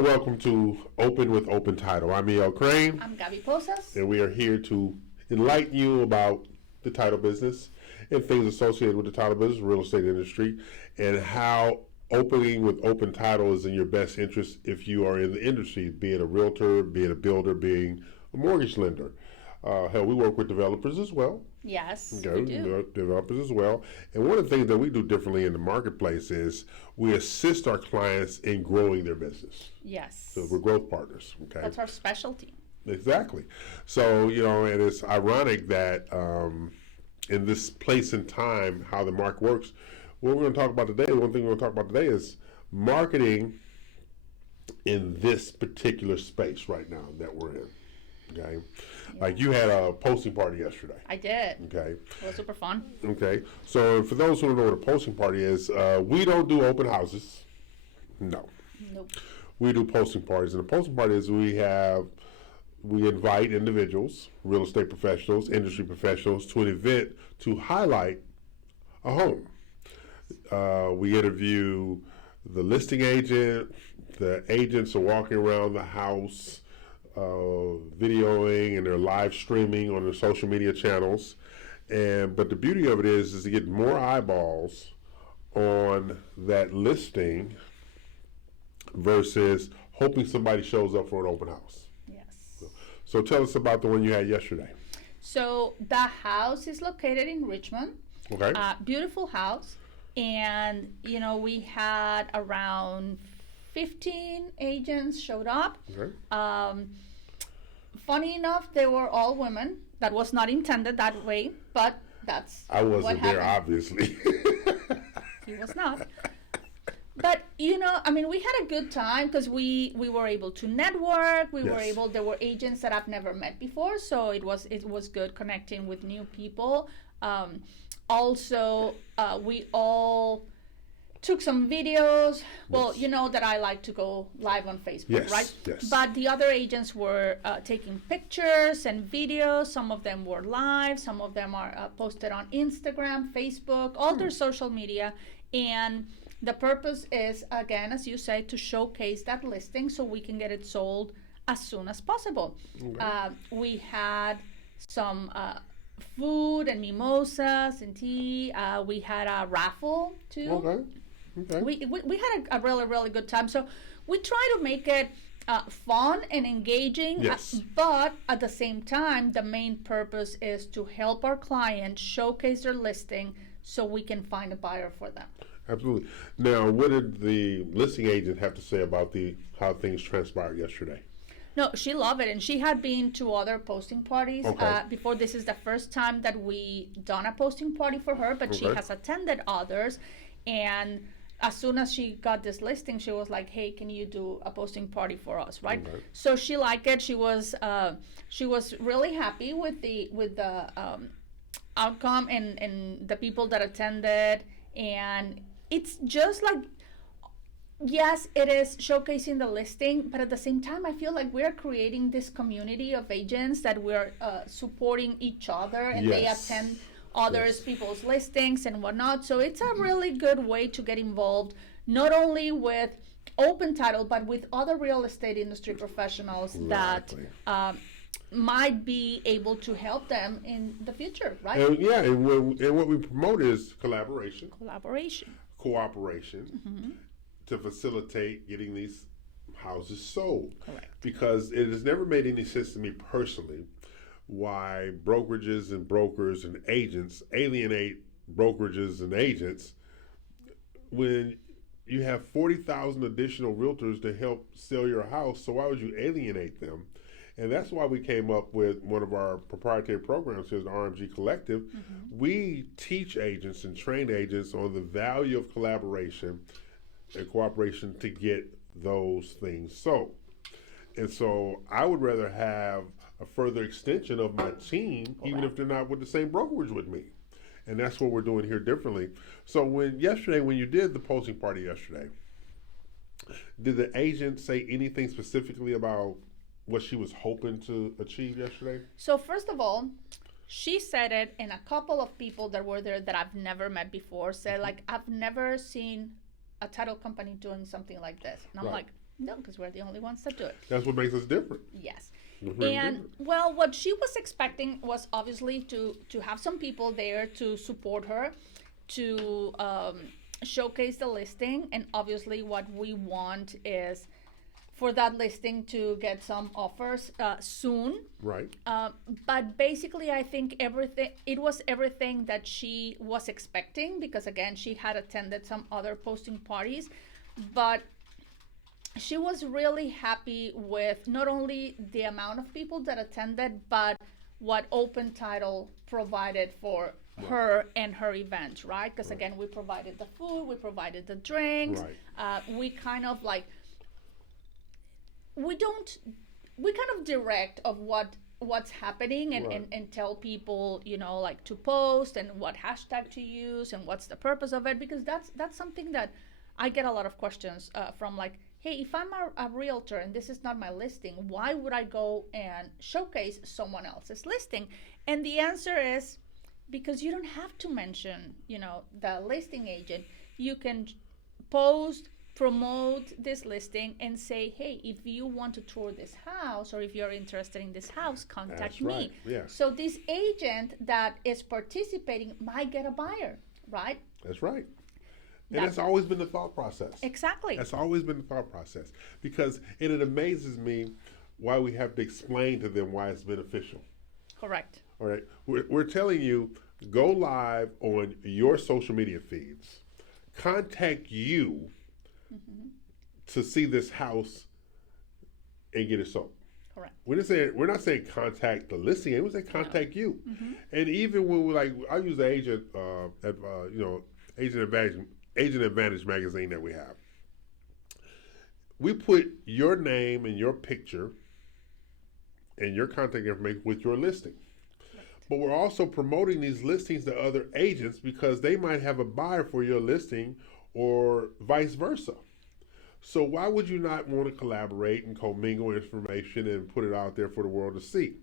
and welcome to Open with Open Title. I'm Craine. I'm Gaby Pozas. And we are here to enlighten you about the title business and things associated with the title business, real estate industry, and how opening with open title is in your best interest if you are in the industry, be it a realtor, be it a builder, being a mortgage lender. Hell, we work with developers as well. Yes, Okay, we do. Developers as well. And one of the things that we do differently in the marketplace is we assist our clients in growing their business. Yes. So we're growth partners. Okay. That's our specialty. Exactly. So, and it's ironic that in this place and time, how the market works, what we're going to talk about today, one thing we're going to talk about today is marketing in this particular space right now that we're in. Okay. Yeah. Like you had a posting party yesterday. I did. Okay. It was super fun. Okay. So for those who don't know what a posting party is, we don't do open houses. No. Nope. We do posting parties. And a posting party is we invite individuals, real estate professionals, industry professionals to an event to highlight a home. We interview the listing agent. The agents are walking around the house, videoing, and they're live streaming on their social media channels. But the beauty of it is to get more eyeballs on that listing versus hoping somebody shows up for an open house. Yes. So tell us about the one you had yesterday. So the house is located in Richmond. Okay. Beautiful house. And, we had around 15 agents showed up. Okay. Funny enough, they were all women. That was not intended that way, but that's I wasn't what there, happened. obviously. He was not. But, we had a good time because we were able to network. There were agents that I've never met before. So it was good connecting with new people. Also, we all took some videos. Well, Yes. you know that I like to go live on Facebook, Yes, right? yes. But the other agents were taking pictures and videos. Some of them were live. Some of them are posted on Instagram, Facebook, all their social media. And the purpose is, again, as you say, to showcase that listing so we can get it sold as soon as possible. Okay. We had some food and mimosas and tea. We had a raffle too. Okay. We had a really, really good time. So we try to make it fun and engaging. Yes. But at the same time, the main purpose is to help our clients showcase their listing so we can find a buyer for them. Absolutely. Now, what did the listing agent have to say about how things transpired yesterday? No, she loved it, and she had been to other posting parties Okay. before. This is the first time that we done a posting party for her, but she Okay. has attended others. And as soon as she got this listing, she was like, "Hey, can you do a posting party for us?" Right? Okay. So she liked it. She was really happy with the outcome and the people that attended. And it's just like, yes, it is showcasing the listing, but at the same time, I feel like we're creating this community of agents that we're supporting each other, and they Yes. attend others people's listings and whatnot. So it's a really good way to get involved, not only with open title, but with other real estate industry professionals Exactly. that might be able to help them in the future, right? And what we promote is collaboration, cooperation, to facilitate getting these houses sold. Correct. Because it has never made any sense to me personally why brokerages and brokers and agents alienate brokerages and agents when you have 40,000 additional realtors to help sell your house. So why would you alienate them? And that's why we came up with one of our proprietary programs here, the RMG Collective. We teach agents and train agents on the value of collaboration and cooperation to get those things sold. And so I would rather have a further extension of my team, even if they're not with the same brokerage with me. And that's what we're doing here differently. So when you did the posting party yesterday, did the agent say anything specifically about what she was hoping to achieve yesterday? So first of all, she said it, and a couple of people that were there that I've never met before said, like, I've never seen a title company doing something like this. And I'm Right. like, No, because we're the only ones that do it. That's what makes us different. Yes. That's really And different. well, what she was expecting was obviously to have some people there to support her, to showcase the listing, and obviously what we want is for that listing to get some offers soon. Right. But basically, I think it was everything that she was expecting, because again, she had attended some other posting parties, but she was really happy with not only the amount of people that attended, but what Open Title provided for her and her event, right? Because again, we provided the food, we provided the drinks, we kind of like, we kind of direct of what's happening, and tell people, you know, like to post and what hashtag to use and what's the purpose of it, because that's something that I get a lot of questions from, like, hey, if I'm a realtor and this is not my listing, why would I go and showcase someone else's listing? And the answer is because you don't have to mention, you know, the listing agent. You can post, promote this listing, and say, hey, if you want to tour this house, or if you're interested in this house, contact me. Right. Yeah. So this agent that is participating might get a buyer, right? That's right. And that's always been the thought process. Exactly. That's always been the thought process. Because it amazes me why we have to explain to them why it's beneficial. Correct. All right. We're telling you, go live on your social media feeds. Contact you to see this house and get it sold. Correct. We're not saying contact the listing agent. We say contact you. And even when we I use the agent Agent Advantage magazine that we have. We put your name and your picture and your contact information with your listing. But we're also promoting these listings to other agents because they might have a buyer for your listing or vice versa. So why would you not want to collaborate and commingle information and put it out there for the world to see?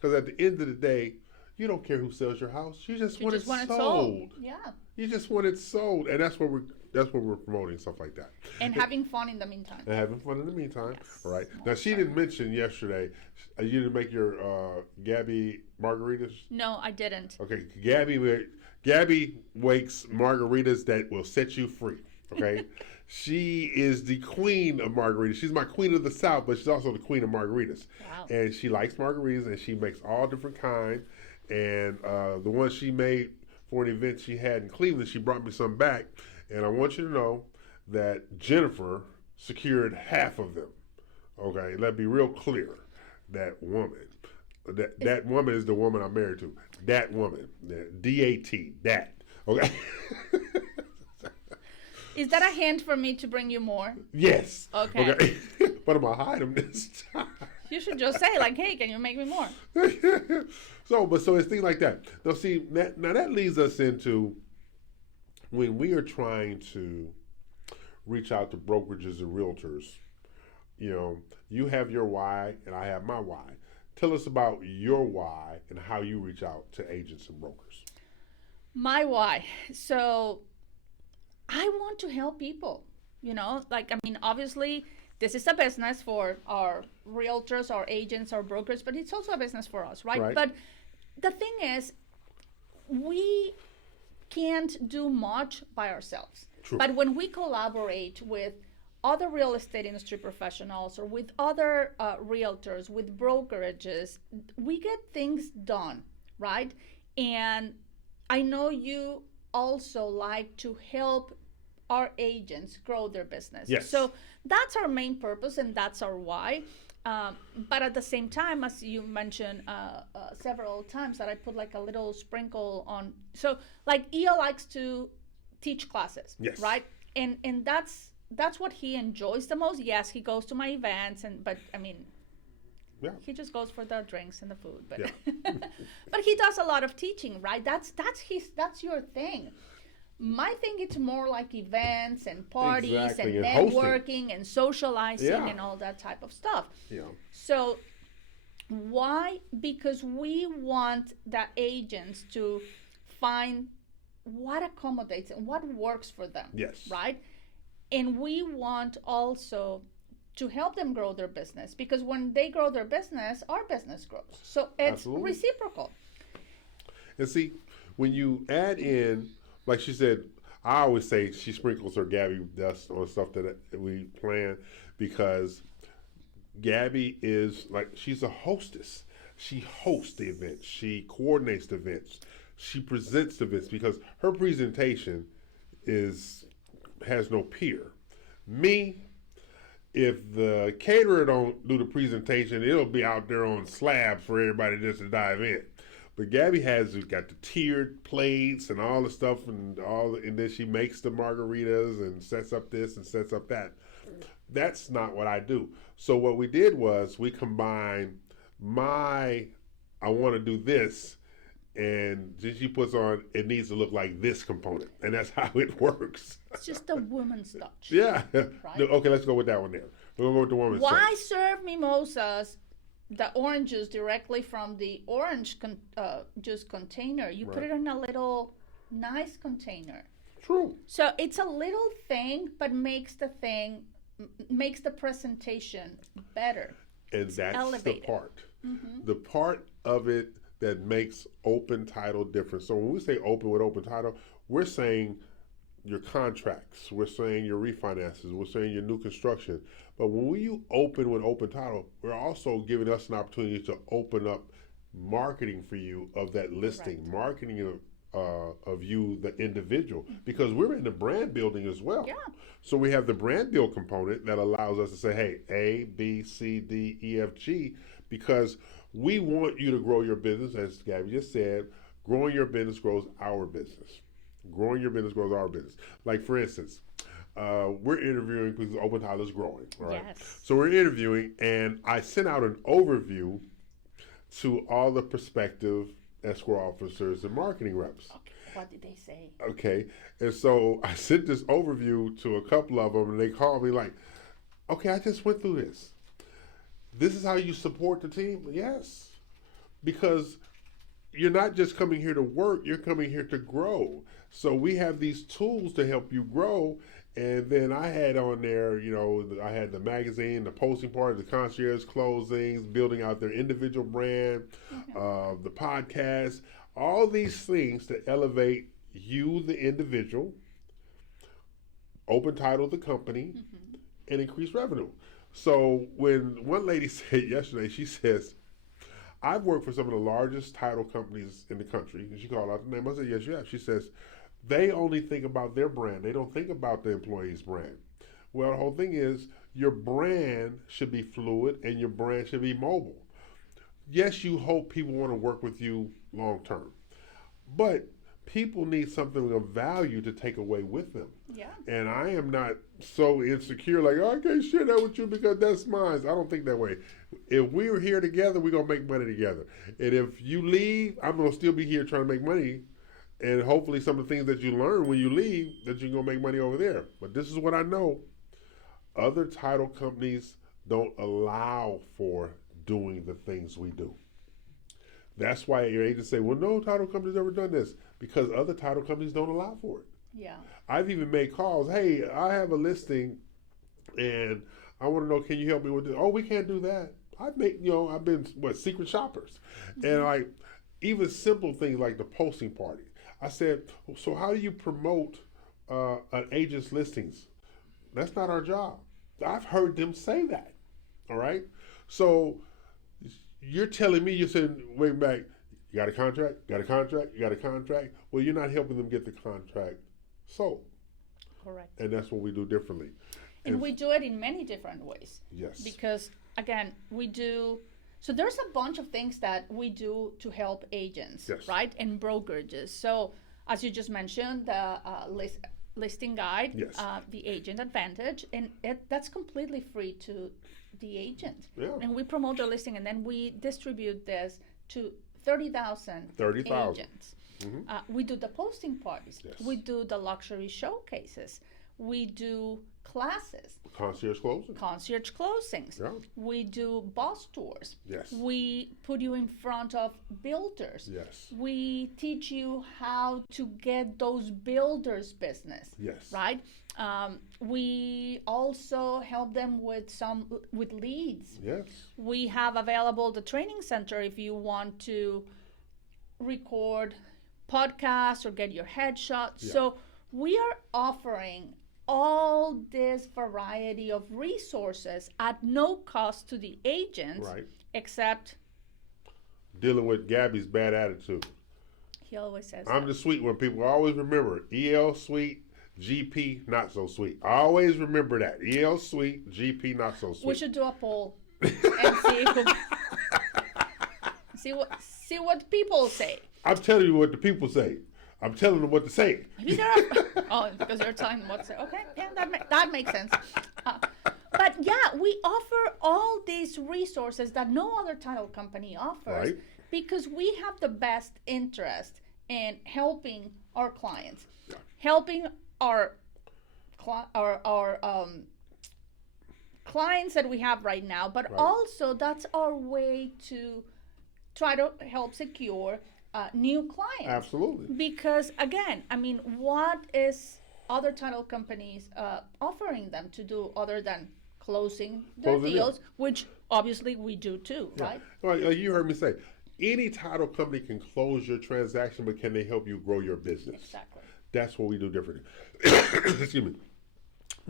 Because at the end of the day, you don't care who sells your house. You just want it sold. Yeah. You just want it sold, and that's what we're promoting, stuff like that. And having fun in the meantime. And having fun in the meantime, Yes. all right? Now, she didn't mention yesterday, you didn't make your Gaby margaritas? No, I didn't. Okay, Gaby makes margaritas that will set you free, okay? She is the queen of margaritas. She's my queen of the South, but she's also the queen of margaritas. Wow. And she likes margaritas, and she makes all different kinds. And the one she made for an event she had in Cleveland, she brought me some back. And I want you to know that Jennifer secured half of them. Okay, let me be real clear. That woman, that woman is the woman I'm married to. That woman, D-A-T, that. Okay. Is that a hint for me to bring you more? Yes. Okay. But I'm gonna hide them this time. You should just say, like, hey, can you make me more? So it's things like that. Now, see, now that leads us into when we are trying to reach out to brokerages and realtors. You know, you have your why, and I have my why. Tell us about your why and how you reach out to agents and brokers. My why. So I want to help people. You know, like, I mean, obviously, this is a business for our realtors, our agents, our brokers, but it's also a business for us, right? But the thing is, we can't do much by ourselves. True. But when we collaborate with other real estate industry professionals or with other realtors, with brokerages, we get things done, right? And I know you also like to help our agents grow their business. Yes. So that's our main purpose, and that's our why. But at the same time, as you mentioned several times, that I put like a little sprinkle on. So like Eo likes to teach classes, yes, right? And that's what he enjoys the most. Yes, he goes to my events, but I mean, yeah, he just goes for the drinks and the food. But yeah. but he does a lot of teaching, right? That's your thing. My thing, it's more like events and parties Exactly, and and networking and socializing Yeah. and all that type of stuff. Yeah. So why? Because we want the agents to find what accommodates and what works for them. Yes. Right? And we want also to help them grow their business, because when they grow their business, our business grows. So it's Absolutely. reciprocal. And see, when you add in, like she said, I always say she sprinkles her Gabby dust on stuff that we plan, because Gabby is like, she's a hostess. She hosts the events. She coordinates the events. She presents the events, because her presentation has no peer. Me, if the caterer don't do the presentation, it'll be out there on slabs for everybody just to dive in. But Gabby has got the tiered plates and all the stuff, and then she makes the margaritas and sets up this and sets up that. That's not what I do. So what we did was we combined I want to do this, and then she puts on, it needs to look like this component, and that's how it works. It's just a woman's touch. Yeah. Right? Okay, let's go with that one there. We're going to go with the woman's touch. Why serve mimosas, the orange juice, directly from the orange juice container? You put it in a little nice container. True. So it's a little thing, but makes the presentation better. And that's elevated. the part. The part of it that makes open title different. So when we say open with open title, we're saying your contracts, we're saying your refinances, we're saying your new construction. But when you open with open title, we're also giving us an opportunity to open up marketing for you of that listing, marketing of you, the individual, because we're in the brand building as well. Yeah. So we have the brand build component that allows us to say, hey, A, B, C, D, E, F, G, because we want you to grow your business. As Gabby just said, growing your business grows our business. Growing your business grows our business. Like, for instance, we're interviewing because Open Title is growing, right? Yes. So we're interviewing, and I sent out an overview to all the prospective escrow officers and marketing reps. Okay. What did they say? Okay, and so I sent this overview to a couple of them, and they called me like, okay, I just went through this. This is how you support the team? Yes, because you're not just coming here to work, you're coming here to grow. So we have these tools to help you grow. And then I had on there, I had the magazine, the posting part, the concierge closings, building out their individual brand, the podcast, all these things to elevate you, the individual, open title the company, and increase revenue. So when one lady said yesterday, she says, I've worked for some of the largest title companies in the country. And she called out the name. I said, yes, you have. She says, they only think about their brand. They don't think about the employee's brand. Well, the whole thing is your brand should be fluid and your brand should be mobile. Yes, you hope people want to work with you long term, but people need something of value to take away with them. Yeah. And I am not so insecure, like, oh, I can't share that with you because that's mine. I don't think that way. If we're here together, we're going to make money together. And if you leave, I'm going to still be here trying to make money. And hopefully some of the things that you learn when you leave, that you're going to make money over there. But this is what I know. Other title companies don't allow for doing the things we do. That's why your agents say, well, no title company's ever done this, because other title companies don't allow for it. Yeah. I've even made calls, hey, I have a listing and I want to know, can you help me with this? Oh, we can't do that. I've been, secret shoppers. And like, even simple things like the posting party. I said, so how do you promote an agent's listings? That's not our job. I've heard them say that, all right? So you're telling me, you're saying, wait back, you got a contract, you got a contract, you got a contract. Well, you're not helping them get the contract sold. Correct. And that's what we do differently. And we do it in many different ways. Yes. Because, again, so there's a bunch of things that we do to help agents, Yes. right? And brokerages. So, as you just mentioned, the listing guide, Yes. the agent advantage, and that's completely free to the agent. Yeah. And we promote their listing, and then we distribute this to 30,000 agents. Mm-hmm. We do the posting parties. Yes. We do the luxury showcases. We do classes, Concierge closing. concierge closings. Yeah. We do boss tours. Yes. We put you in front of builders. Yes. We teach you how to get those builders business. Yes. Right. We also help them with leads. Yes. We have available the training center if you want to record podcasts or get your headshot. Yeah. So we are offering all this variety of resources at no cost to the agents, Right. except Dealing with Gaby's bad attitude. he always says I'm that. the sweet one. People always remember EL sweet, GP not so sweet. Always remember that. EL sweet, GP not so sweet. We should do a poll and see what people say. I'm telling you what the people say. I'm telling them what to say. Maybe there are. Oh, because you're telling them what to say. Okay, yeah, that makes sense. But yeah, we offer all these resources that no other title company offers, Right. because we have the best interest in helping our clients, Yeah. helping our clients that we have right now, but Right. also that's our way to try to help secure new clients. Absolutely. Because again, I mean, what is other title companies offering them to do other than closing their Closing deals, which obviously we do too, right? Like you heard me say, any title company can close your transaction, but can they help you grow your business? Exactly. That's what we do differently. Excuse me.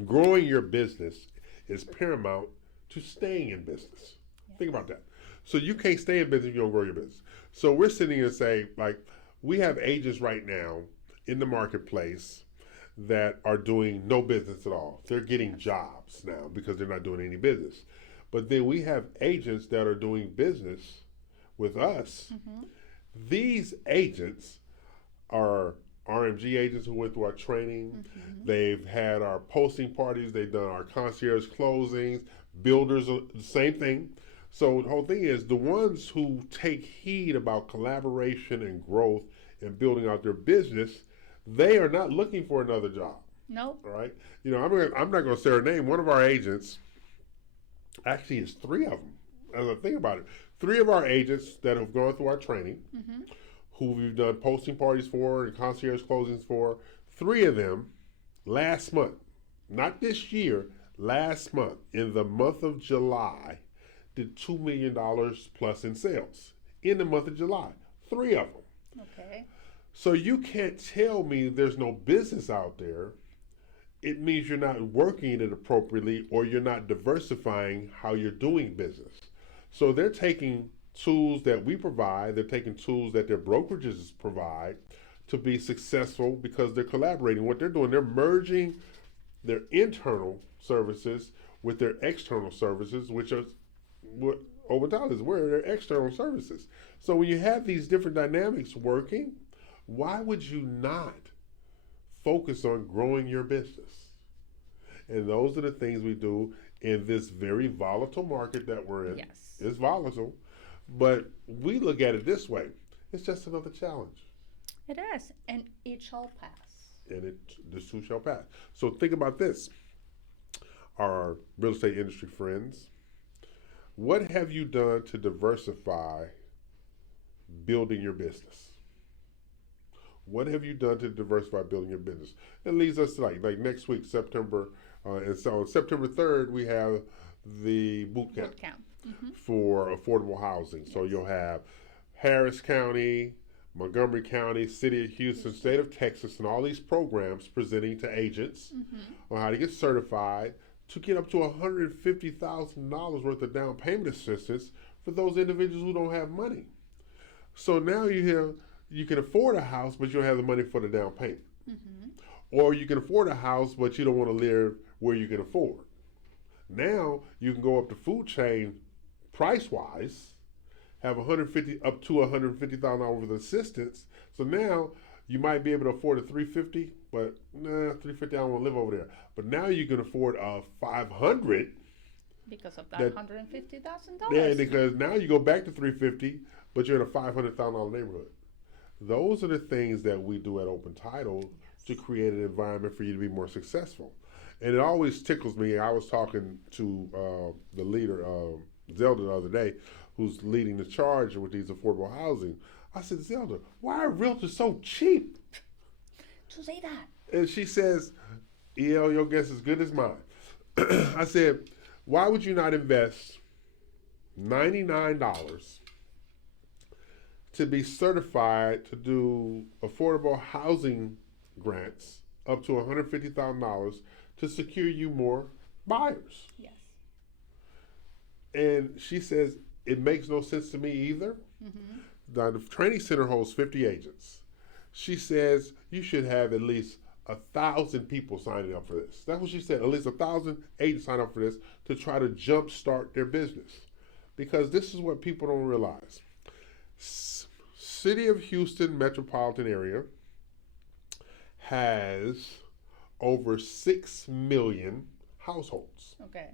Growing your business is paramount to staying in business. Yeah. Think about that. So you can't stay in business if you don't grow your business. So we're sitting here and say, like, we have agents right now in the marketplace that are doing no business at all. They're getting jobs now because they're not doing any business. But then we have agents that are doing business with us. Mm-hmm. These agents are RMG agents who went through our training. Mm-hmm. They've had our posting parties. They've done our concierge closings. Builders, the same thing. So the whole thing is the ones who take heed about collaboration and growth and building out their business, they are not looking for another job. Nope. All right. You know, I'm not going to say her name. One of our agents, actually, it's three of them. As I think about it, three of our agents that have gone through our training, Mm-hmm. who we've done posting parties for and concierge closings for, three of them last month, not this year, last month, in the month of July, did $2 million plus in sales in the month of July. Three of them. Okay. So you can't tell me there's no business out there. It means you're not working it appropriately or you're not diversifying how you're doing business. So they're taking tools that we provide, they're taking tools that their brokerages provide to be successful because they're collaborating. What they're doing, they're merging their internal services with their external services, which are what over time is where their external services. So when you have these different dynamics working, why would you not focus on growing your business? And those are the things we do in this very volatile market that we're in. Yes. It's volatile, but we look at it this way. It's just another challenge. It is, and it shall pass. And this too shall pass. So think about this. Our real estate industry friends, what have you done to diversify building your business? What have you done to diversify building your business? It leads us to like next week, September, and so on September 3rd, we have the boot camp. Mm-hmm. For affordable housing. So you'll have Harris County, Montgomery County, City of Houston, State of Texas, and all these programs presenting to agents on how to get certified to get up to $150,000 worth of down payment assistance for those individuals who don't have money. So now you can afford a house, but you don't have the money for the down payment. Mm-hmm. Or you can afford a house, but you don't want to live where you can afford. Now you can go up the food chain price-wise, have up to $150,000 worth of assistance. So now you might be able to afford a $350,000, but $350,000 I don't want to live over there. But now you can afford a $500,000 because of that $150,000. Yeah, because now you go back to $350,000, but you're in a $500,000 neighborhood. Those are the things that we do at Open Title to create an environment for you to be more successful. And it always tickles me. I was talking to the leader, Zelda, the other day, who's leading the charge with these affordable housing. I said, Zelda, why are realtors so cheap? To say that. And she says, EL, your guess is good as mine. I said, why would you not invest $99 to be certified to do affordable housing grants up to $150,000 to secure you more buyers? Yes. And she says, it makes no sense to me either. Mm-hmm. The training center holds 50 agents. She says you should have at least 1,000 people signing up for this. That's what she said. At least 1,000 agents sign up for this to try to jumpstart their business. Because this is what people don't realize. City of Houston metropolitan area has over 6 million households. Okay.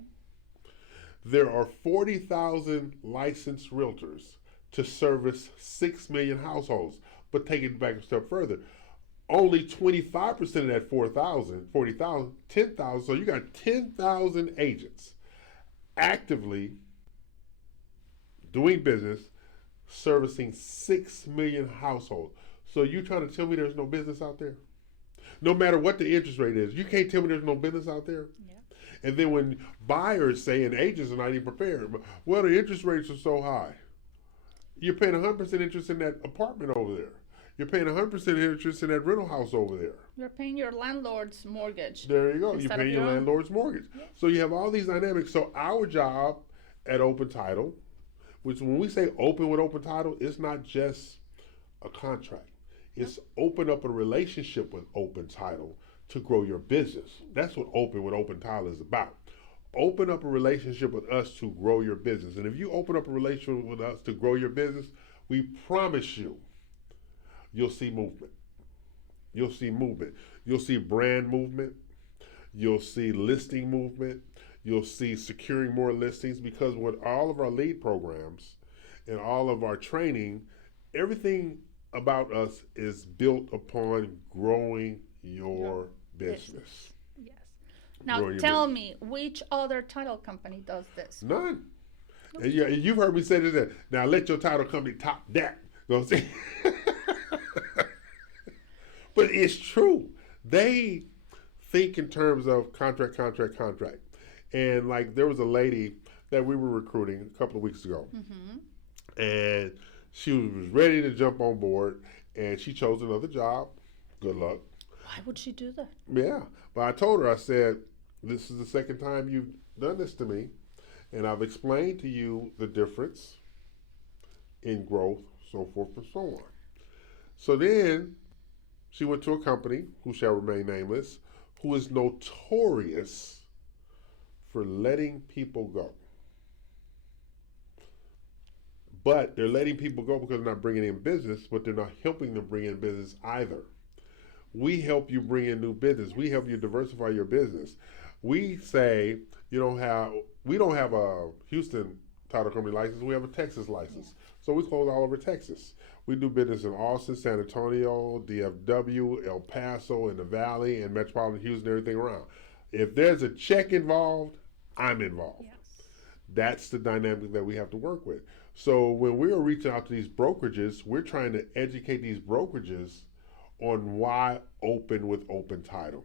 There are 40,000 licensed realtors to service 6 million households. But take it back a step further. Only 25% of that 40,000, 10,000. So you got 10,000 agents actively doing business, servicing 6 million households. So you trying to tell me there's no business out there? No matter what the interest rate is, you can't tell me there's no business out there? Yeah. And then when buyers say, and agents are not even prepared, well, the interest rates are so high. You're paying 100% interest in that apartment over there. You're paying 100% interest in that rental house over there. You're paying your landlord's mortgage. There you go. You're paying your landlord's mortgage. Yes. So you have all these dynamics. So our job at Open Title, which when we say open with Open Title, it's not just a contract. It's open up a relationship with Open Title to grow your business. That's what open with Open Title is about. Open up a relationship with us to grow your business. And if you open up a relationship with us to grow your business, we promise you'll see movement. You'll see movement. You'll see brand movement. You'll see listing movement. You'll see securing more listings, because with all of our lead programs and all of our training, everything about us is built upon growing your business. Yes. Now tell me, which other title company does this? None. And you've heard me say this. Now let your title company top that. You know what I'm saying? But it's true. They think in terms of contract. And like there was a lady that we were recruiting a couple of weeks ago. Mm-hmm. And she was ready to jump on board, and she chose another job. Good luck. Why would she do that? Yeah. But I told her, I said, this is the second time you've done this to me, and I've explained to you the difference in growth, so forth and so on. So then she went to a company, who shall remain nameless, who is notorious for letting people go. But they're letting people go because they're not bringing in business, but they're not helping them bring in business either. We help you bring in new business. We help you diversify your business. We say we don't have a Houston title company license. We have a Texas license. Yeah. So we close all over Texas. We do business in Austin, San Antonio, DFW, El Paso, in the Valley, and metropolitan Houston, everything around. If there's a check involved, I'm involved. Yes. That's the dynamic that we have to work with. So when we're reaching out to these brokerages, we're trying to educate these brokerages on why open with Open Title.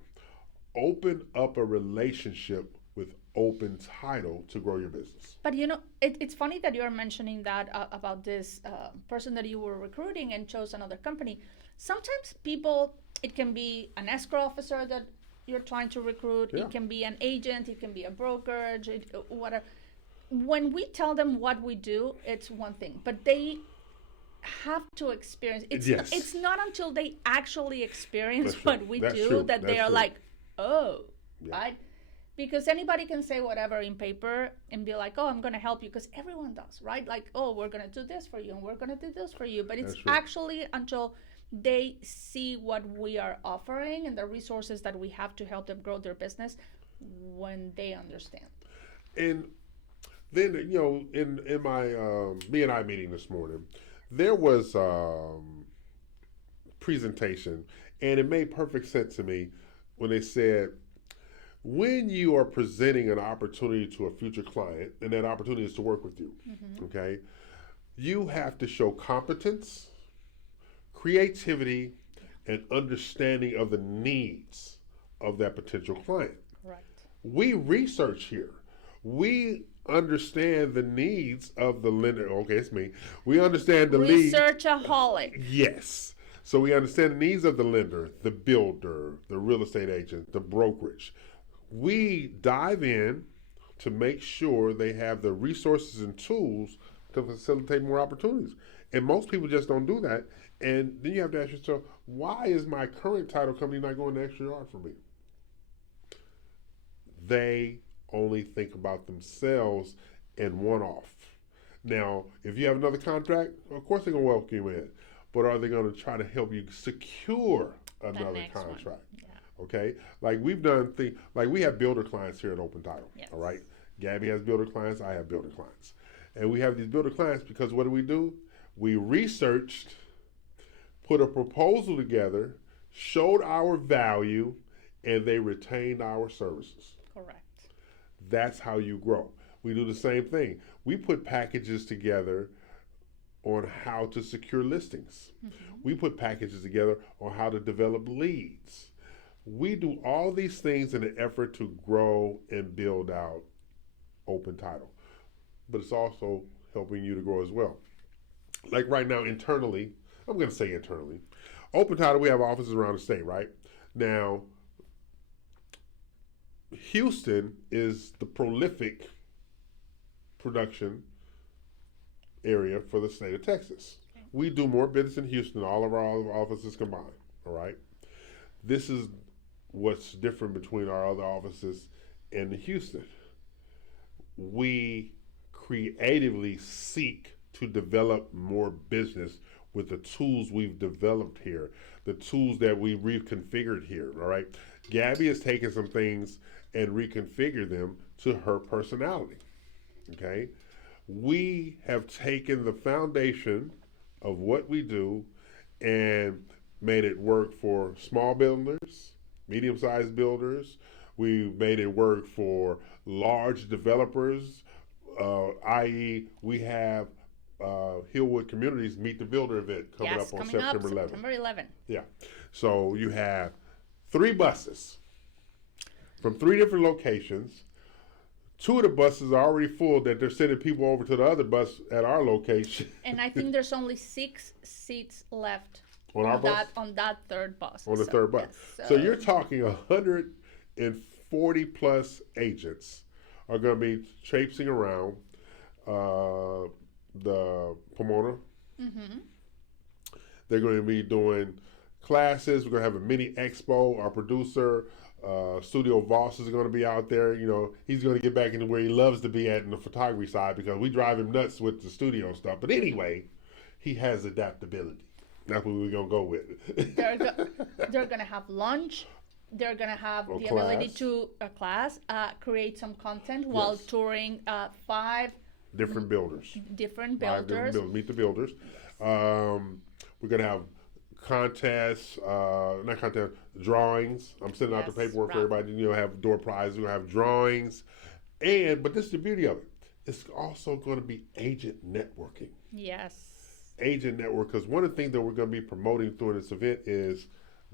Open up a relationship with Open Title to grow your business. But you know, it's funny that you're mentioning that about this person that you were recruiting and chose another company. Sometimes people, it can be an escrow officer that you're trying to recruit. Yeah. It can be an agent. It can be a brokerage, whatever. When we tell them what we do, it's one thing, but they have to experience. It's not until they actually experience what we do that they are like, oh, right? Because anybody can say whatever in paper and be like, oh, I'm going to help you, because everyone does, right? Like, oh, we're going to do this for you and we're going to do this for you. But it's actually until they see what we are offering and the resources that we have to help them grow their business when they understand. And then, you know, in my B&I meeting this morning, there was presentation, and it made perfect sense to me when they said When you are presenting an opportunity to a future client, and that opportunity is to work with you, okay, you have to show competence, creativity, and understanding of the needs of that potential client. Right. We research here. We understand the needs of the lender. Okay, it's me. We understand the Researchaholic. Yes. So we understand the needs of the lender, the builder, the real estate agent, the brokerage. We dive in to make sure they have the resources and tools to facilitate more opportunities. And most people just don't do that. And then you have to ask yourself, why is my current title company not going the extra yard for me? They only think about themselves and one off. Now, if you have another contract, of course they're going to welcome you in. But are they going to try to help you secure another contract? Yeah. Okay? Like we've done things, like we have builder clients here at Open Title. Yes. All right? Gaby has builder clients, I have builder clients. And we have these builder clients because what do? We researched, put a proposal together, showed our value, and they retained our services. Correct. That's how you grow. We do the same thing. We put packages together on how to secure listings. We put packages together on how to develop leads. We do all these things in an effort to grow and build out Open Title. But it's also helping you to grow as well. Like right now, internally, I'm going to say internally, Open Title, we have offices around the state, right? Now, Houston is the prolific production area for the state of Texas. Okay. We do more business in Houston than all of our other offices combined, all right? This is what's different between our other offices and Houston. We creatively seek to develop more business with the tools we've developed here, the tools that we reconfigured here, all right? Gaby has taken some things and reconfigured them to her personality, okay? We have taken the foundation of what we do and made it work for small builders, medium-sized builders. We made it work for large developers, i.e. we have Hillwood Communities Meet the Builder event coming up on September 11th. September 11th. Yeah. So you have 3 buses from 3 different locations. 2 of the buses are already full that they're sending people over to the other bus at our location. And I think there's only 6 seats left on that third bus. On the third bus. Yes, so you're talking 140 plus agents are going to be traipsing around the Pomona. They're going to be doing classes. We're going to have a mini expo. Our producer, Studio Voss, is going to be out there. You know, he's going to get back into where he loves to be at in the photography side because we drive him nuts with the studio stuff. But anyway, he has adaptability. That's what we're going to go with. They're going to have lunch. They're going to have the ability to create some content while touring 5 different builders. Meet the builders. We're going to have contests, drawings. I'm sending out the paperwork for everybody. You know, have door prizes. We're going to have drawings. But this is the beauty of it. It's also going to be agent networking. Yes. Agent network, because one of the things that we're going to be promoting through this event is,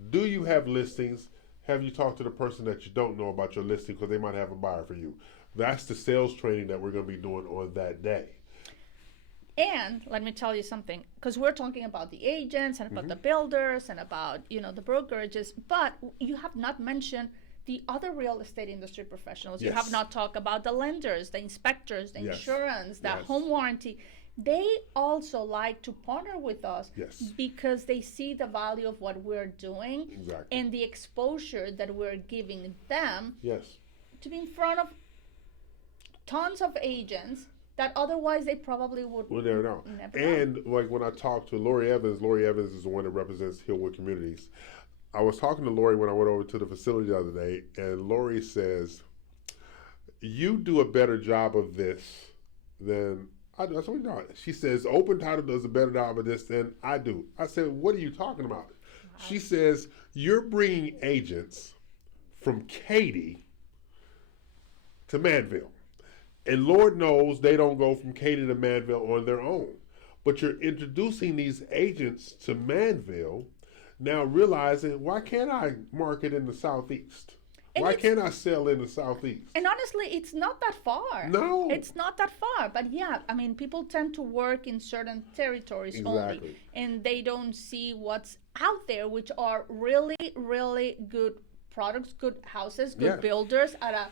do you have listings? Have you talked to the person that you don't know about your listing because they might have a buyer for you? That's the sales training that we're going to be doing on that day. And let me tell you something, because we're talking about the agents and about the builders and about, the brokerages, but you have not mentioned the other real estate industry professionals. Yes. You have not talked about the lenders, the inspectors, the insurance, the home warranty. They also like to partner with us because they see the value of what we're doing and the exposure that we're giving them to be in front of tons of agents that otherwise they probably would never know. And like when I talked to Lori Evans is the one that represents Hillwood Communities. I was talking to Lori when I went over to the facility the other day, and Lori says, you do a better job of this than I do. I said, no. She says, Open Title does a better job of this than I do. I said, what are you talking about? Wow. She says, you're bringing agents from Katy to Manville. And Lord knows they don't go from Katy to Manville on their own. But you're introducing these agents to Manville, now realizing, why can't I market in the Southeast? And Why can't I sell in the Southeast? And honestly, it's not that far. No. It's not that far. But yeah, I mean, people tend to work in certain territories only. And they don't see what's out there, which are really, really good products, good houses, good builders at a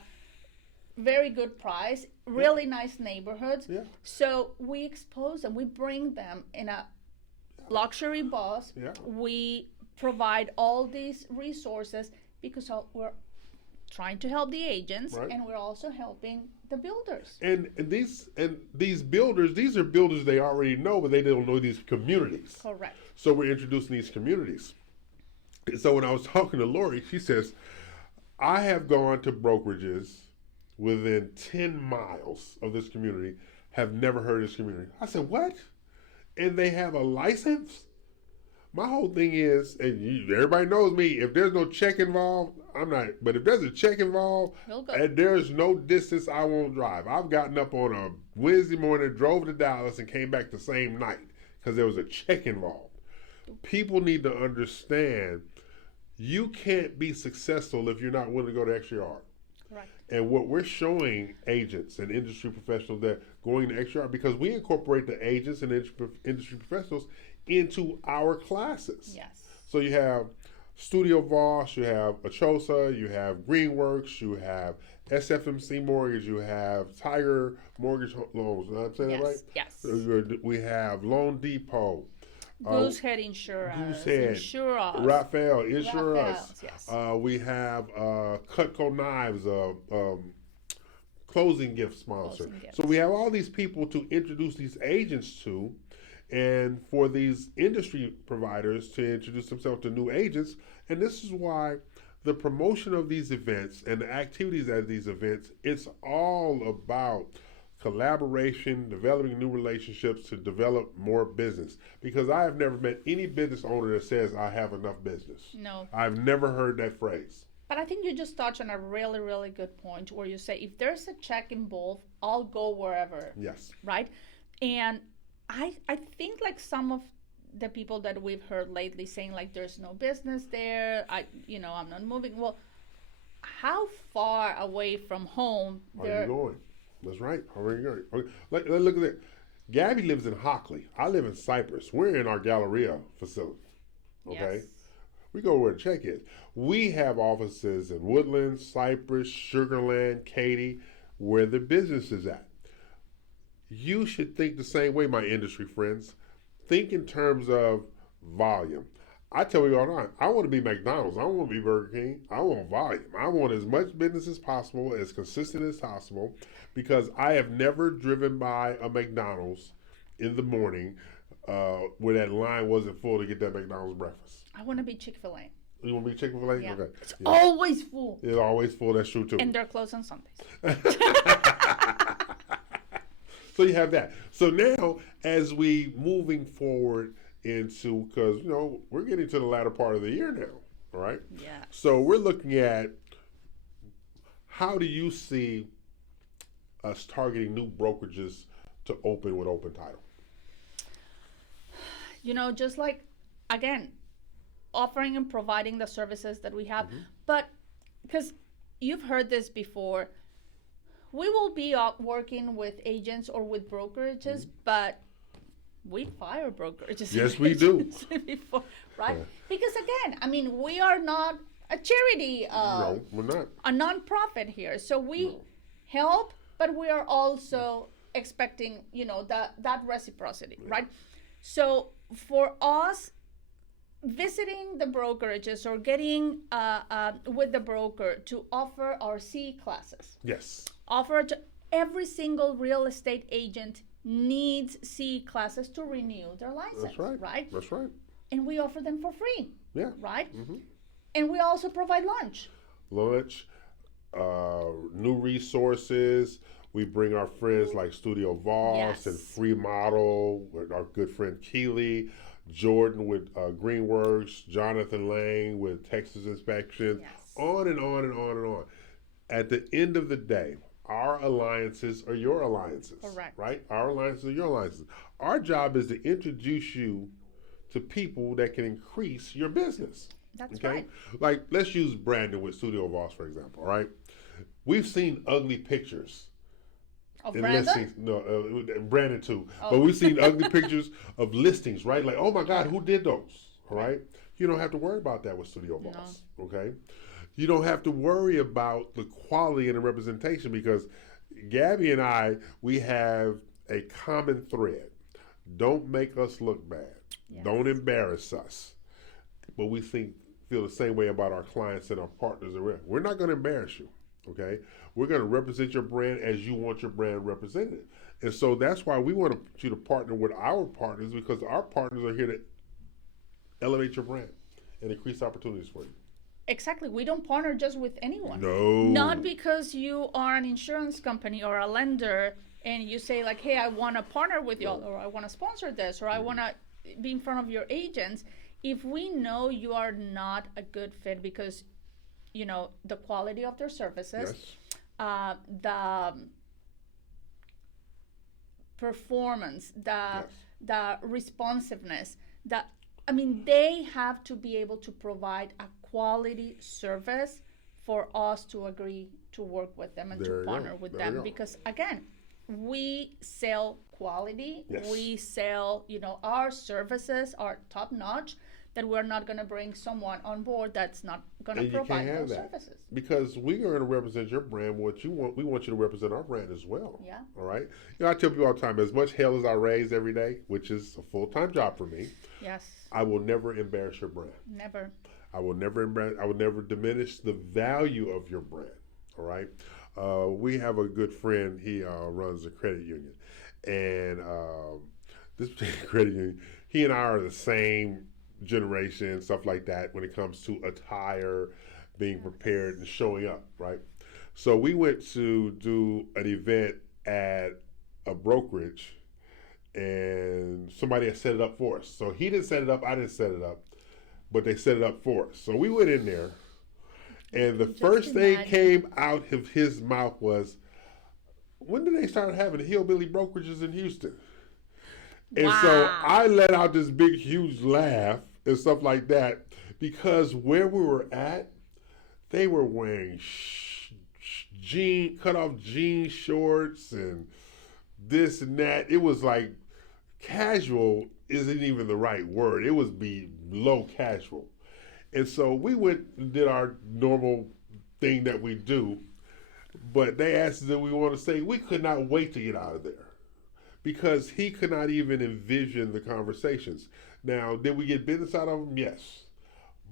very good price, really nice neighborhoods. Yeah. So we expose them. We bring them in a luxury bus. Yeah. We provide all these resources because we're trying to help the agents, and we're also helping the builders. And these builders, these are builders they already know, but they don't know these communities. Correct. So we're introducing these communities. And so when I was talking to Lori, she says, I have gone to brokerages within 10 miles of this community, have never heard of this community. I said, what? And they have a license? My whole thing is, and everybody knows me, if there's no check involved, I'm not. But if there's a check involved, and there's no distance I won't drive. I've gotten up on a Wednesday morning, drove to Dallas, and came back the same night because there was a check involved. People need to understand you can't be successful if you're not willing to go the extra yard. Right. And what we're showing agents and industry professionals that going the extra yard, because we incorporate the agents and industry professionals into our classes. Yes. So you have Studio Voss, you have Achosa, you have Greenworks, you have SFMC Mortgage, you have Tiger Mortgage Loans. Am I saying that right? Yes. We have Loan Depot. Goosehead Insurance. Goosehead. Raphael Insurance. Yes. We have Cutco Knives, closing gift sponsor. So we have all these people to introduce these agents to, and for these industry providers to introduce themselves to new agents. And this is why the promotion of these events and the activities at these events, it's all about collaboration, developing new relationships to develop more business. Because I have never met any business owner that says, I have enough business. No. I've never heard that phrase. But I think you just touched on a really, really good point where you say, if there's a check involved, I'll go wherever. Yes. Right? And I think like some of the people that we've heard lately saying like there's no business there, I'm not moving. Well, how far away from home are you going? That's right. How are you going? Okay. Look at that. Gaby lives in Hockley. I live in Cypress. We're in our Galleria facility. Okay? Yes. We go where the check is. We have offices in Woodland, Cypress, Sugarland, Katy, where the business is at. You should think the same way, my industry friends. Think in terms of volume. I tell you all the time, I want to be McDonald's. I don't want to be Burger King. I want volume. I want as much business as possible, as consistent as possible, because I have never driven by a McDonald's in the morning where that line wasn't full to get that McDonald's breakfast. I want to be Chick-fil-A. You want to be Chick-fil-A? Yeah. Okay. It's always full. It's always full. That's true, too. And they're closed on Sundays. So you have that. So now, as we moving forward into, because, we're getting to the latter part of the year now, all right? Yeah. So we're looking at, how do you see us targeting new brokerages to open with open title? Just like, again, offering and providing the services that we have. But because you've heard this before, we will be working with agents or with brokerages, but we fire brokerages. Yes, we do. Before, right? Yeah. Because again, we are not a charity. No, we're not. A nonprofit here. So we help, but we are also expecting, that reciprocity, right? So for us, visiting the brokerages or getting with the broker to offer our C classes. Yes. Offer to every single real estate agent needs C classes to renew their license. That's right. Right? That's right. And we offer them for free. Yeah. Right? Mm-hmm. And we also provide lunch. New resources. We bring our friends like Studio Voss and Free Model, with our good friend Keely, Jordan with Greenworks, Jonathan Lang with Texas Inspections, on and on and on and on. At the end of the day, our alliances are your alliances. Correct. Right? Our alliances are your alliances. Our job is to introduce you to people that can increase your business. That's right. Like, let's use Brandon with Studio Voss, for example, all right? We've seen ugly pictures. Of in Brandon? listings, no, Brandon too. Oh. But we've seen ugly pictures of listings, right? Like, oh my God, who did those? All right? You don't have to worry about that with Studio Voss, okay? You don't have to worry about the quality and the representation because Gaby and I, we have a common thread. Don't make us look bad. Yes. Don't embarrass us. But we feel the same way about our clients and our partners. We're not going to embarrass you, okay? We're going to represent your brand as you want your brand represented. And so that's why we want you to partner with our partners because our partners are here to elevate your brand and increase opportunities for you. Exactly. We don't partner just with anyone. No. Not because you are an insurance company or a lender and you say like, hey, I want to partner with you or I want to sponsor this or I want to be in front of your agents. If we know you are not a good fit because, you know, the quality of their services, the performance, the responsiveness, they have to be able to provide a quality service for us to agree to work with them and to partner with them because again, we sell quality. Yes. We sell, you know, our services are top notch that we're not going to bring someone on board that's not going to provide those services. Because we're going to represent your brand. What you want, we want you to represent our brand as well. Yeah. All right. You know, I tell people all the time, as much hell as I raise every day, which is a full-time job for me. Yes. I will never embarrass your brand. Never. I will never diminish the value of your brand. All right. We have a good friend. He runs a credit union, and this particular credit union, he and I are the same generation, stuff like that. When it comes to attire, being prepared, and showing up, right? So we went to do an event at a brokerage, and somebody had set it up for us. So he didn't set it up. I didn't set it up. But they set it up for us. So we went in there, and the first thing came out of his mouth was, when did they start having hillbilly brokerages in Houston? And so I let out this big, huge laugh and stuff like that because where we were at, they were wearing cut-off jean shorts and this and that. It was like casual isn't even the right word. It was below casual. And so we went and did our normal thing that we do, but they asked us if we want to say we could not wait to get out of there because he could not even envision the conversations. Now, did we get business out of them? Yes.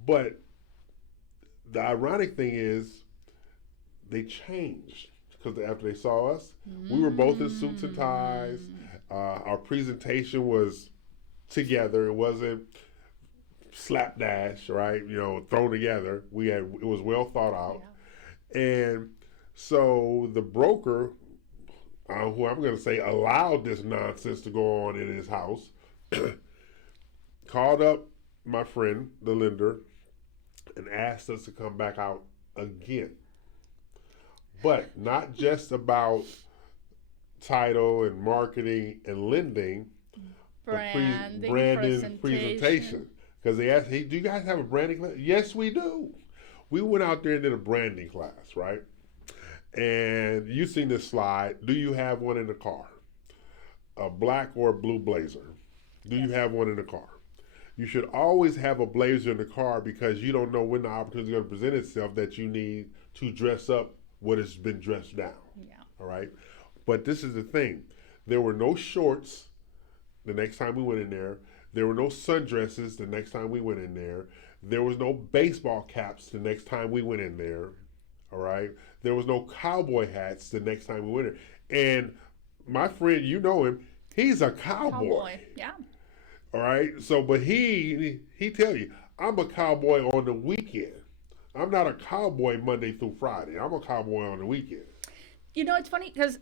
But the ironic thing is they changed because after they saw us, we were both in suits and ties. Our presentation was together. It wasn't slapdash, right? You know, thrown together. It was well thought out. Yeah. And so the broker, who I'm going to say allowed this nonsense to go on in his house, called up my friend, the lender, and asked us to come back out again. But not just about title and marketing and lending, branding, presentation. Because they asked, hey, do you guys have a branding class? Yes, we do. We went out there and did a branding class, right? And you've seen this slide. Do you have one in the car? A black or a blue blazer? Do you have one in the car? You should always have a blazer in the car because you don't know when the opportunity is going to present itself that you need to dress up what has been dressed down. Yeah. All right? But this is the thing. There were no shorts the next time we went in there. There were no sundresses the next time we went in there. There was no baseball caps the next time we went in there. All right? There was no cowboy hats the next time we went in. And my friend, you know him, he's a cowboy. Yeah. All right? So, but he tell you, I'm a cowboy on the weekend. I'm not a cowboy Monday through Friday. I'm a cowboy on the weekend. You know, it's funny because,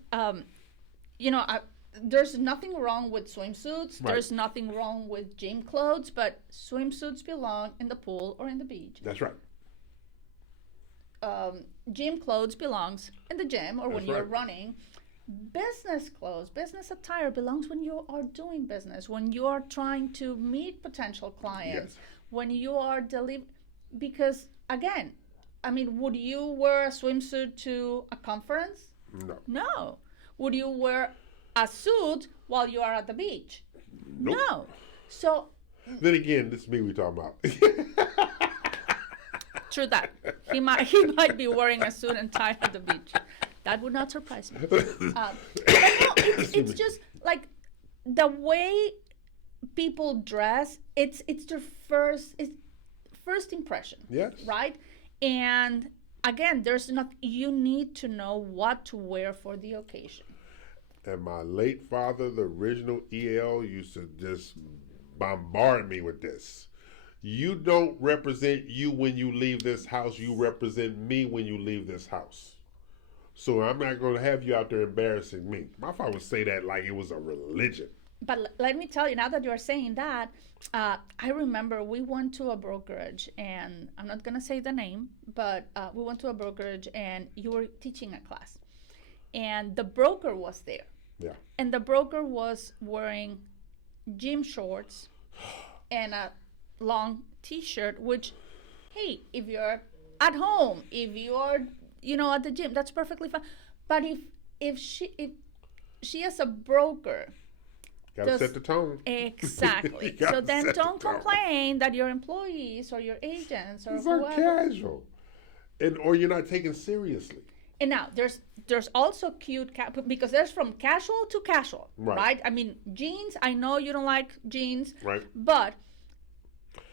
there's nothing wrong with swimsuits. Right. There's nothing wrong with gym clothes, but swimsuits belong in the pool or in the beach. That's right. gym clothes belongs in the gym or when That's you're right. running. Business clothes, business attire belongs when you are doing business, when you are trying to meet potential clients, Yes. when you are because again, I mean, would you wear a swimsuit to a conference? No. No. Would you wear a suit while you are at the beach? Nope. No. So Then again, this is me we talking about. true that. He might be wearing a suit and tie at the beach. That would not surprise me. But no, it's just like the way people dress. It's their first impression, Yes. right? And again, there's not. You need to know what to wear for the occasion. And my late father, the original EL, used to just bombard me with this. You don't represent you when you leave this house. You represent me when you leave this house. So I'm not going to have you out there embarrassing me. My father would say that like it was a religion. But let me tell you, now that you're saying that, I remember we went to a brokerage, and I'm not going to say the name, but we went to a brokerage, and you were teaching a class. And the broker was there. Yeah. And the broker was wearing gym shorts and a long t-shirt, which, hey, if you're at home, if you're, at the gym, that's perfectly fine. But if she as a broker, Gotta set the tone. exactly. You gotta So then set the don't tone. complain that your employees or your agents or It's are whoever. casual. Or you're not taken seriously. And now there's also cute because there's from casual to casual, Right. right? I mean, jeans. I know you don't like jeans, Right. but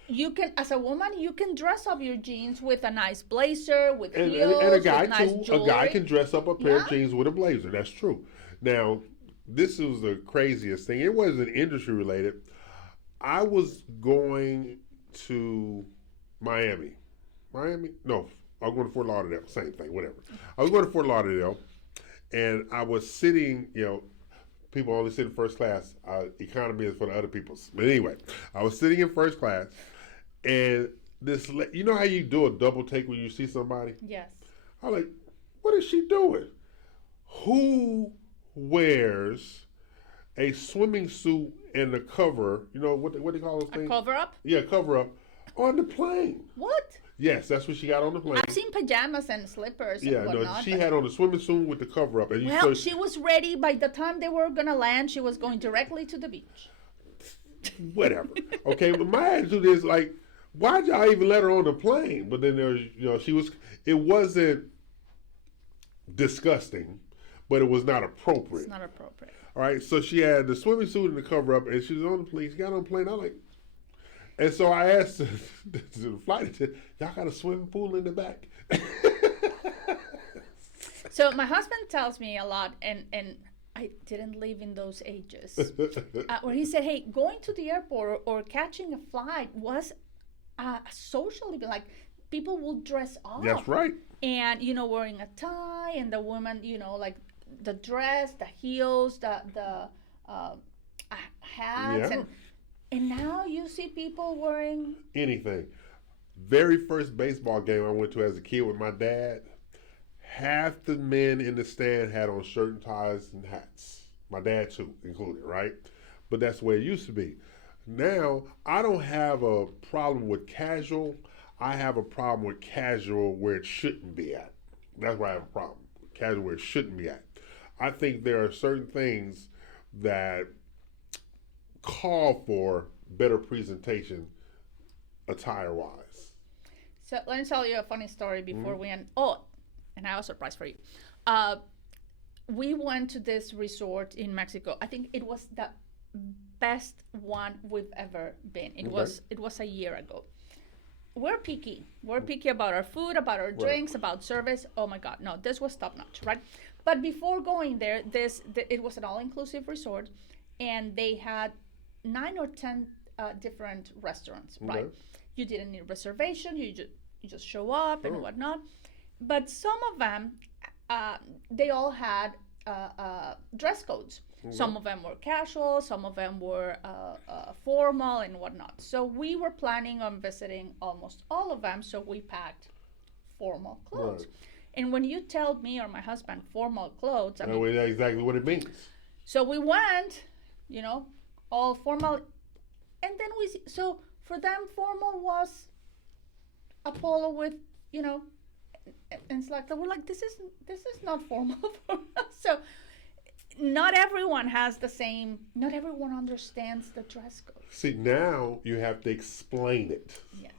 you can, as a woman, you can dress up your jeans with a nice blazer, with heels, And a guy with nice too. jewelry. A guy can dress up a pair of Yeah. jeans with a blazer. That's true. Now, this was the craziest thing. It wasn't industry related. I was going to Miami. No, I was going to Fort Lauderdale. Same thing, whatever. I was going to Fort Lauderdale, and I was sitting, people only sit in first class. Economy is for the other people's. But anyway, I was sitting in first class, and you know how you do a double take when you see somebody? Yes. I was like, what is she doing? Who wears a swimming suit and a cover, what they call those A things? cover up. Yeah, cover up on the plane. What? Yes, that's what she got on the plane. I've seen pajamas and slippers and Yeah, whatnot. no, she but- had on the swimming suit with the cover up. And Well, she was ready. By the time they were gonna land, she was going directly to the beach. whatever. Okay, but my attitude is like, why'd y'all even let her on the plane? But then there's, it wasn't disgusting, but it was not appropriate. It's not appropriate. All right, so she had the swimming suit and the cover up, and she was on the plane. She got on the plane. I'm like, and so I asked the flight attendant, y'all got a swimming pool in the back? So my husband tells me a lot, and I didn't live in those ages, where he said, hey, going to the airport or catching a flight was socially, like, people will dress up. That's right. And, wearing a tie, and the woman, like the dress, the heels, the hats, Yeah. and now you see people wearing. Anything. Very first baseball game I went to as a kid with my dad, half the men in the stand had on shirt and ties and hats. My dad too, included, right? But that's the way it used to be. Now, I don't have a problem with casual. I have a problem with casual where it shouldn't be at. That's where I have a problem. Casual where it shouldn't be at. I think there are certain things that call for better presentation attire-wise. So let me tell you a funny story before we end. Oh, and I have a surprise for you. We went to this resort in Mexico. I think it was the best one we've ever been. It was a year ago. We're picky. We're picky about our food, about our drinks, about service. Oh my God, no, this was top notch, right? But before going there, it was an all-inclusive resort, and they had 9 or 10 different restaurants, right? You didn't need a reservation. You just show up and whatnot. But some of them, they all had dress codes. Some of them were casual, some of them were formal and whatnot. So we were planning on visiting almost all of them, so we packed formal clothes. Right. And when you tell me or my husband formal clothes, I That mean, way, that's exactly what it means. so we went, all formal, and then so for them, formal was a polo with, and Slack. We're like, this is not formal for us. So not everyone has the same. Not everyone understands the dress code. See, now you have to explain it. Yes.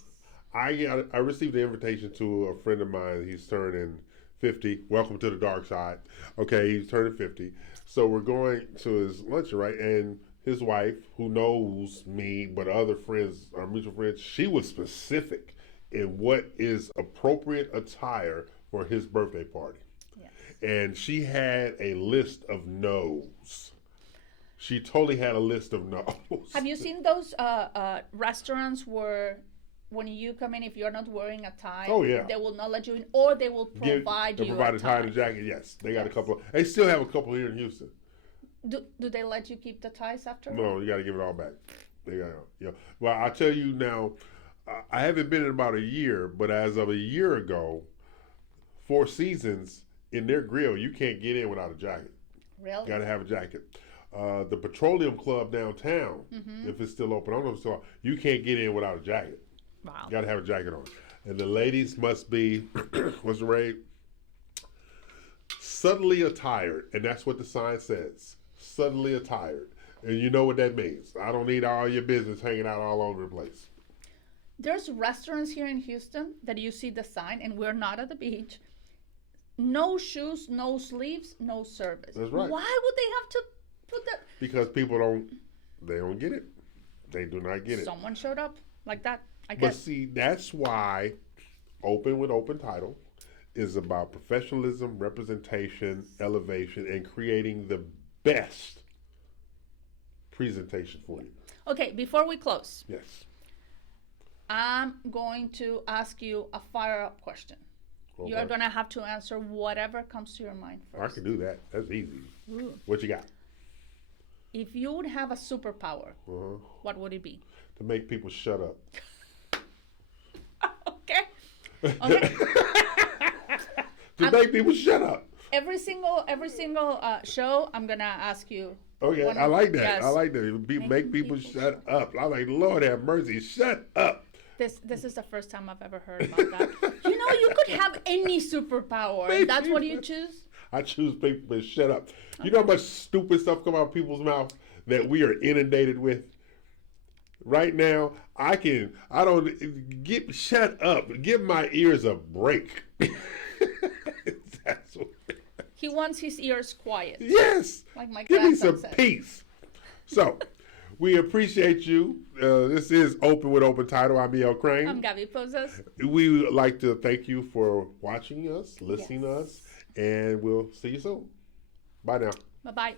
I received an invitation to a friend of mine. He's turning 50. Welcome to the dark side. Okay, he's turning 50. So we're going to his luncheon, right? And his wife, who knows me, but other friends, our mutual friends, she was specific in what is appropriate attire for his birthday party. Yes. And she had a list of no's. She totally had a list of no's. Have you seen those restaurants where when you come in, if you're not wearing a tie, Oh, yeah. they will not let you in, or they will provide They you provide a a tie tie? and a jacket. Yes, they got a Yes. couple. They still have a couple here in Houston. Do they let you keep the ties after? No, you got to give it all back. Well, I'll tell you now. I haven't been in about a year, but as of a year ago, Four Seasons in their grill, you can't get in without a jacket. Really? Got to have a jacket. The Petroleum Club downtown, if it's still open, I don't know if it's still open, you can't get in without a jacket. Wow. Got to have a jacket on. And the ladies must be, what's the rate? Subtly attired. And that's what the sign says. Subtly attired. And you know what that means. I don't need all your business hanging out all over the place. There's restaurants here in Houston that you see the sign, and we're not at the beach. No shoes, no sleeves, no service. That's right. Why would they have to put that? Because people don't get it. They do not get it. Someone showed up like that, I But guess. see, that's why Open with Open Title is about professionalism, representation, elevation, and creating the best presentation for you. Okay, before we close, Yes. I'm going to ask you a fire-up question. Okay. You're going to have to answer whatever comes to your mind I first. can do that. That's easy. Ooh. What you got? If you would have a superpower, what would it be? To make people shut up. Okay. Okay. To make people shut up. Every single show, I'm gonna ask you. Okay, one I of- like that. yes. I like that. Make people shut up. I'm like, Lord have mercy, shut up. This is the first time I've ever heard about that. You could have any superpower. Maybe. That's what you choose. I choose people to shut up. You know how much stupid stuff come out of people's mouth that we are inundated with? Right now, shut up. Give my ears a break. That's what, He wants his ears quiet. yes. Like my Give me grandson some said. peace. So, we appreciate you. This is Open with Open Title. I'm E.L. Craine. I'm Gaby Pozas. We would like to thank you for watching us, listening to us, and we'll see you soon. Bye now. Bye-bye.